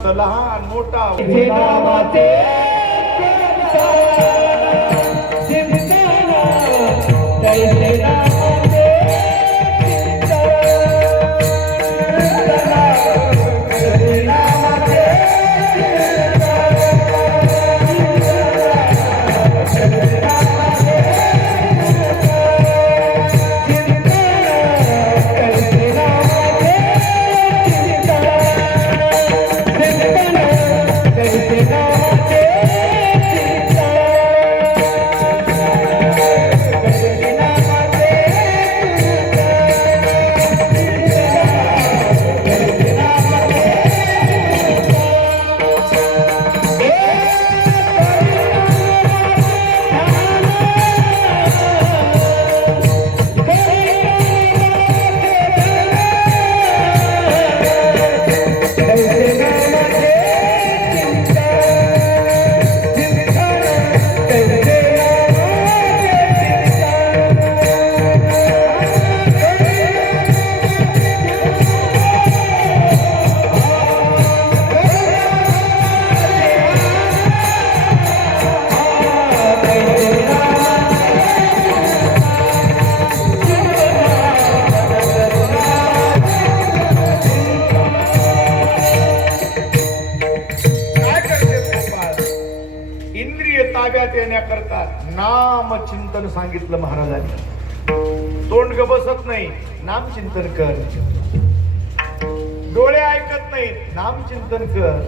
लहान मोठा ताब्यात येण्याकरता नाम चिंतन सांगितलं महाराजांनी. तोंड ग बसत नाही, नाम चिंतन कर. डोळे ऐकत नाही, नाम चिंतन कर.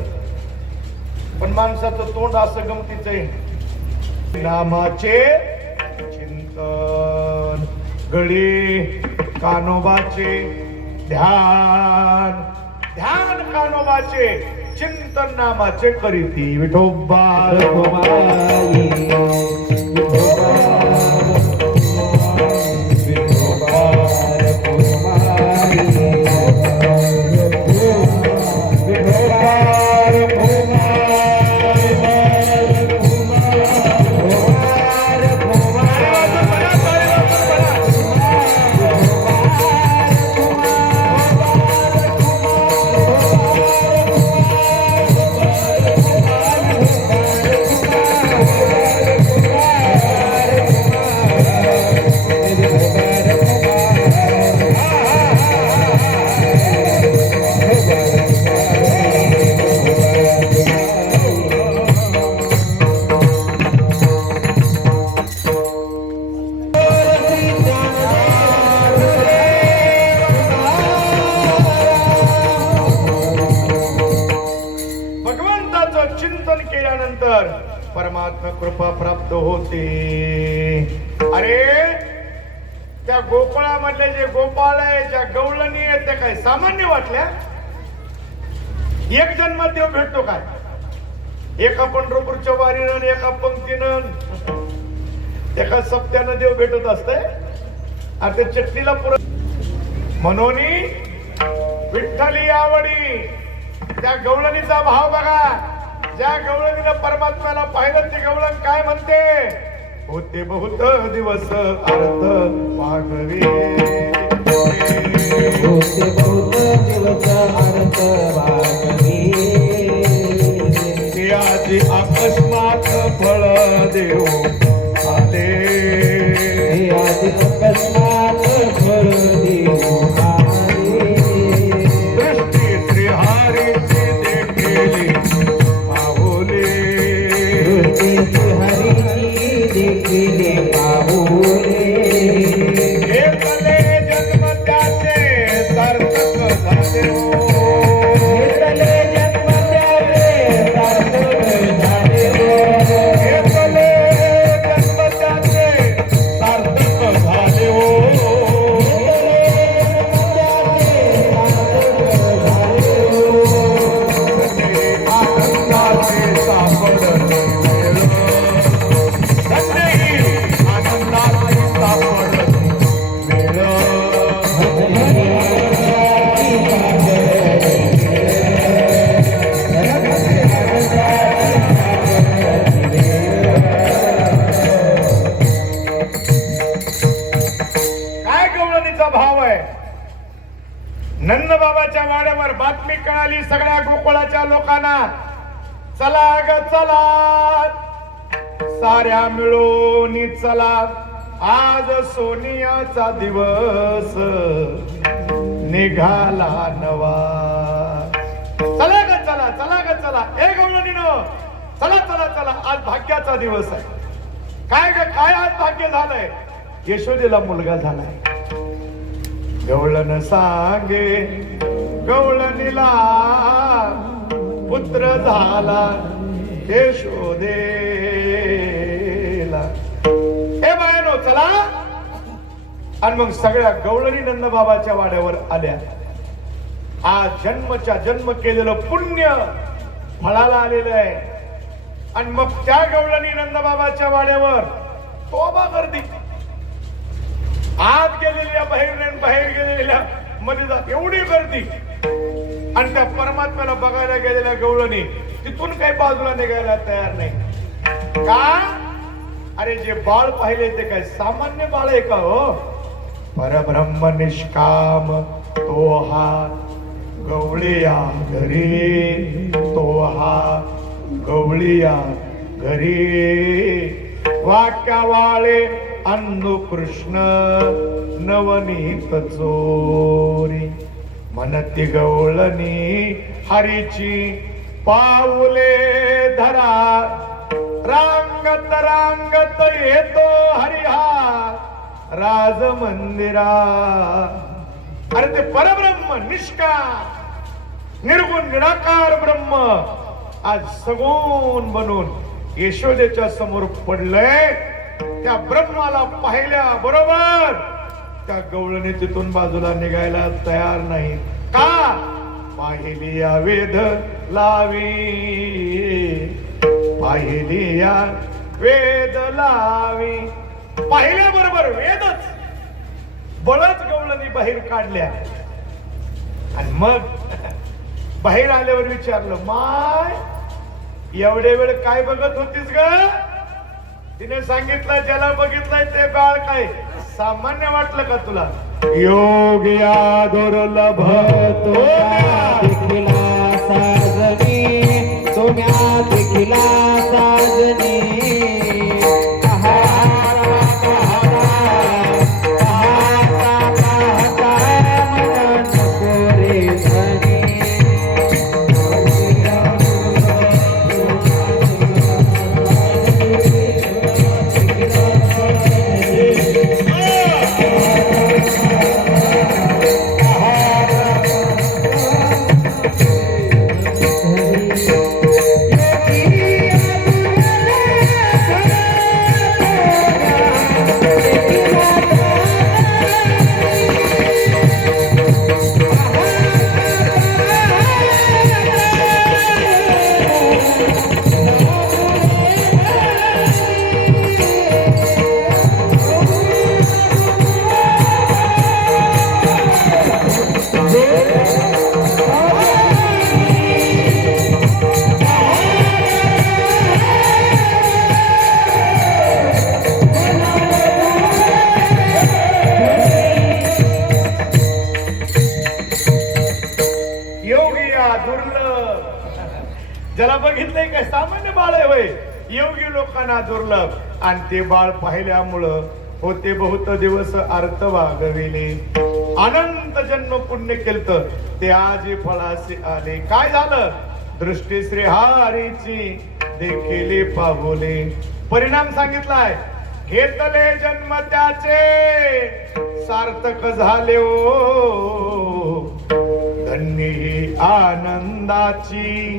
पण माणसाचं तोंड असं गमतीच आहे. नामाचे चिंतन, गडी कानोबाचे ध्यान, ध्यान कानोबाचे चिंतन नामाचे करीती. विठोबा परमात्मा कृपा प्राप्त होते. अरे त्या गोकुळामधले जे गोपाळ आहे, ज्या गवळणी आहेत, त्या काय सामान्य वाटल्या? एक जन्मात देव भेटतो काय? एका पंढरपूरच्या वारीनं, एका पंक्तीनं, एका सप्त्यानं देव भेटत असतंय. आता चटणीला म्हणून विठ्ठली आवडी. त्या गवळणीचा भाव बघा. ज्या गवळणीनं परमात्म्याला पाहिलं, ते गवळण काय म्हणते? होते बहुत दिवस अर्थ वाढवे, होते बहुत दिवस अर्थ वाढवे. ते आधी अकस्मात फळ देव आले, हे आधी अकस्मात फळ देव आले. दृष्टी श्रीहरीची देखील देखिले पाहुले. एकले जन्म त्याचे सार्थक झाले. एकले जन्म त्याचे सार्थक झाले. एकले चला ग चला साऱ्या मिळून चला, आज सोनियाचा दिवस निघाला नवा. चला ग चला, चला ग चला, ए गवळणीनो चला चला चला, आज भाग्याचा दिवस आहे. काय ग काय आज भाग्य झालंय? यशोदेला मुलगा झालाय. गवळण सांगे गवळणीला पुत्र झाला यशोदेला. हे बायनो चला. आणि मग सगळ्या गवळणी नंदबाबाच्या वाड्यावर आल्या. आज जन्मच्या जन्म केलेलं पुण्य फळाला आलेलं आहे. आणि मग त्या गवळणी नंदबाबाच्या वाड्यावर तोबा गर्दी. आत गेलेल्या बाहेर गेलेल्या मध्ये जात एवढी गर्दी. आणि त्या परमात्म्याला बघायला गेलेल्या गवळणी तिथून काही बाजूला निघायला तयार नाही. का? अरे जे बाळ पाहिले ते काय सामान्य बाळ आहे का हो? परब्रह्म निष्काम तो हा गवळिया घरी, तो हा गवळिया घरी. वाक्या वाळे अन्नू कृष्ण नवनीत चोरी, म्हणती गवळणी हरीची पाऊले धरा. रांगत रांगत येतो हरिहा राज मंदिरा. अरे ते परब्रह्म निष्काम निर्गुण निराकार ब्रह्म आज सगुण बनून यशोदेच्या समोर पडलंय. त्या ब्रह्माला पाहिल्या बरोबर त्या गवळणी तिथून बाजूला निघायला तयार नाही. का? पाहिली या वेद लावी, पाहिली या वेद लावी. पाहिल्या बरोबर वेदच बळच गवळणी बाहेर काढल्या. आणि मग बाहेर आल्यावर विचारलं, माय एवढे वेळ काय बघत होतीस ग? तिने सांगितलं ज्याला बघितलंय ते बाळ काय सामान्य वाटलं का तुला? योग या दुर्लभ देखिला साजनी, तुम्या देखिला साजनी. ज्याला बघितलंय काय सामान्य बाळ आहे होय. योगी लोकांना दुर्लभ. आणि ते बाळ पाहिल्यामुळं होते बहुत दिवस अर्थ वागविले. अनंत जन्म पुण्य केलत ते आजी फळासे आले. काय झालं? दृष्टी श्री हरीची देखिले पावले. परिणाम सांगितलाय. घेतले जन्म त्याचे सार्थक झाले ओ. धन्य ही आनंदाची,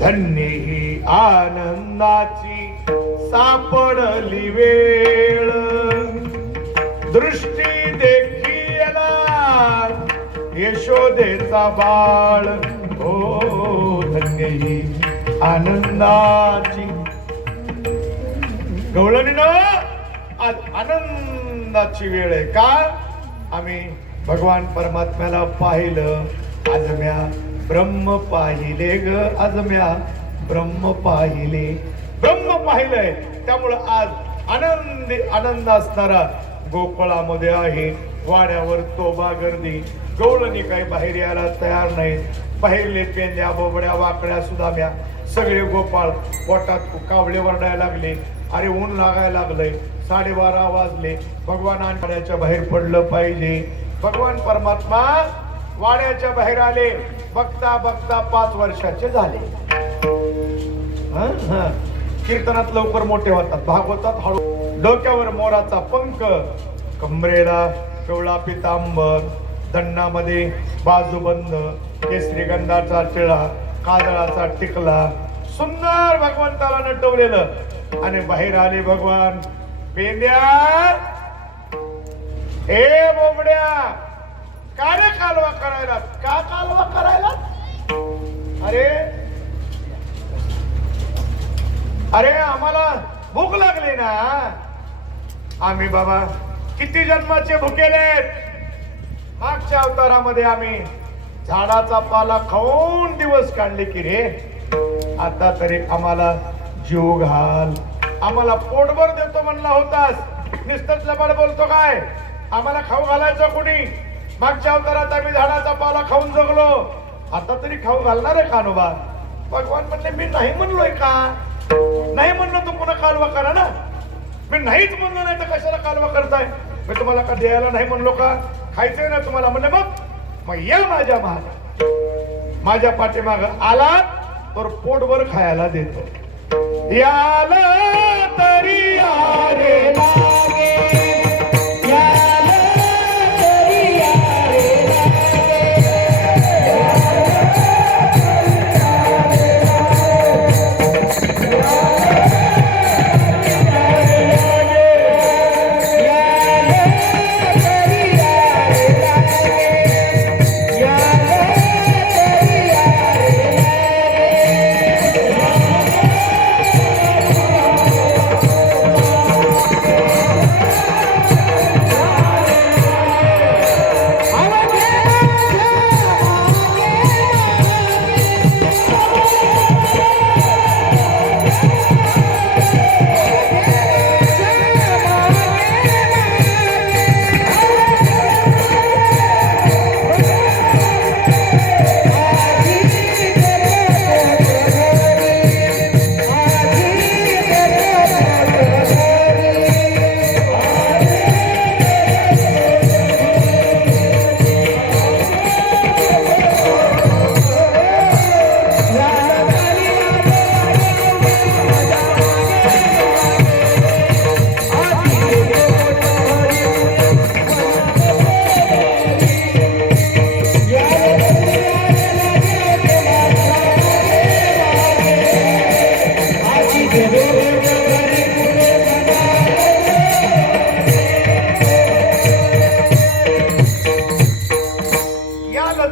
धन्य ही आनंदाची सापडली वेळ. दृष्टी देखीला यशोदेचा बाळ हो. धन्य ही आनंदाची. गवळणीनं आज आनंदाची वेळ आहे. का? आम्ही भगवान परमात्म्याला पाहिलं. आजम्या ब्रह्म पाहिले ग, आजम्या ब्रह्म पाहिले. ब्रह्म पाहिलंय त्यामुळं आज आनंद असणारा गोकुळामध्ये आहे. वाड्यावर तोबा गर्दी. गवळणी काही बाहेर यायला तयार नाही. बाहेरले पेंड्या बोबड्या वाकड्या सुदाम्या सगळे गोपाळ पोटात कावळे वरडायला लागले. अरे ऊन लागायला लागलंय, 12:30 वाजले. भगवान वाड्याच्या बाहेर पडलं पाहिजे. भगवान परमात्मा वाड्याच्या बाहेर आले. बघता बघता 5 वर्षाचे झाले. कीर्तनात लवकर मोठे होतात, भागवतात हळू. डोक्यावर मोराचा पंख, कमरेला पिवळा पितांबर, दंडामध्ये बाजूबंद, केसरी गंधाचा टिळा, काजळाचा टिकला, सुंदर भगवंताला नटवलेलं. आणि बाहेर आले भगवान. पेंड्या, हे बोबड्या, का रे कालवा करायला? का कालवा करायला? अरे आम्हाला भूक लागली ना. आम्ही बाबा किती जन्माचे भुकेलेत. मागच्या अवतारामध्ये आम्ही झाडाचा पाला खाऊन दिवस काढले की रे. आता तरी आम्हाला जीव घाल. आम्हाला पोटभर देतो म्हणला होतास, नुसतंच लबाड बोलतो काय? आम्हाला खाऊ घालायचं कोणी? मागच्या अवतारात आम्ही झाडाचा पाला खाऊन जगलो, आता तरी खाऊ घालणार आहे कानोबा? भगवान म्हणले मी नाही म्हणलोय का? नाही म्हणलं तू पुन्हा कालवा करा ना. मी नाहीच म्हणलो, नाही तर कशाला कालवा करताय? मी तुम्हाला का द्यायला नाही म्हणलो का? खायचंय ना तुम्हाला म्हणले, मग या माझ्या माग, माझ्या पाठीमाग आलात तर पोटभर खायला देतो. याला तरी आरे लागे, याला तरी आरे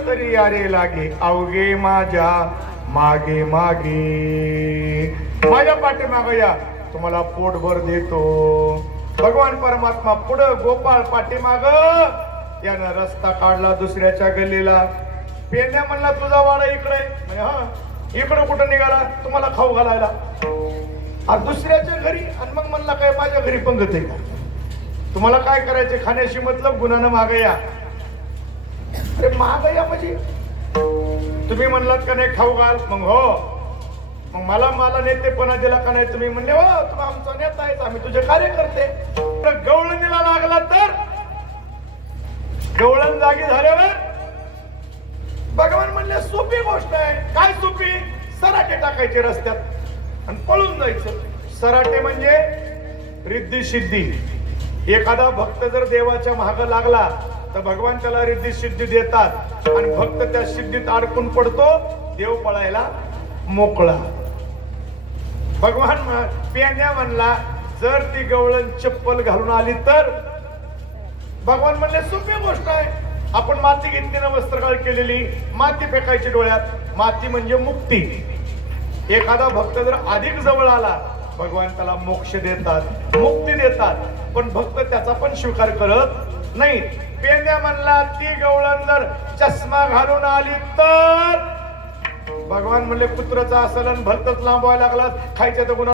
तरी यारे लागे, अवघे माझ्या मागे मागे, माझ्या पाठीमाग या, तुम्हाला पोटभर देतो. भगवान परमात्मा पुढं, गोपाळ पाठीमाग. यानं रस्ता काढला दुसऱ्याच्या गल्लीला. पेंड्या म्हणला तुझा वाडा इकडे. हा, इकडं कुठं निघाला? तुम्हाला खाऊ घालायला. आज दुसऱ्याच्या घरी. आणि मग म्हणला काय माझ्या घरी पंगत आहे का? तुम्हाला काय करायचे? खाण्याशी मतलब, गुन्हानं माग या. अरे माग या म्हणजे तुम्ही म्हणलात का नाही खाऊ घाल? मग हो, मग मला नेतेपणा दिला का नाही? तुम्ही म्हणले हो तुम्ही आमचा नेता आहेस, आम्ही तुझे कार्यकर्ते. गवळणीला लागला तर गवळण जागी झाल्यावर भगवान म्हणले सोपी गोष्ट आहे. काय सोपी? सराटे टाकायचे रस्त्यात आणि पळून जायचं. सराटे म्हणजे रिद्धी सिद्धी. एखादा भक्त जर देवाच्या माग लागला तर भगवान त्याला रिद्धी सिद्धी देतात आणि भक्त त्या सिद्धीत अडकून पडतो, देव पळायला मोकळा. भगवान पेंड्या म्हणला जर ती गवळण चप्पल घालून आली तर? भगवान म्हणले सोपी गोष्ट आहे. आपण माती घेतली ना, वस्त्रकाळ केलेली, माती फेकायची डोळ्यात. माती म्हणजे मुक्ती. एखादा भक्त जर अधिक जवळ आला, भगवान त्याला मोक्ष देतात, मुक्ती देतात. पण भक्त त्याचा पण स्वीकार करत नाही. पेंड्या म्हणला ती गवळण जर चष्मा घालून आली तर? भगवान म्हणले कुत्रचा असेल आणि भलतच लांबवायला लागला, खायच्या तर गुन्हा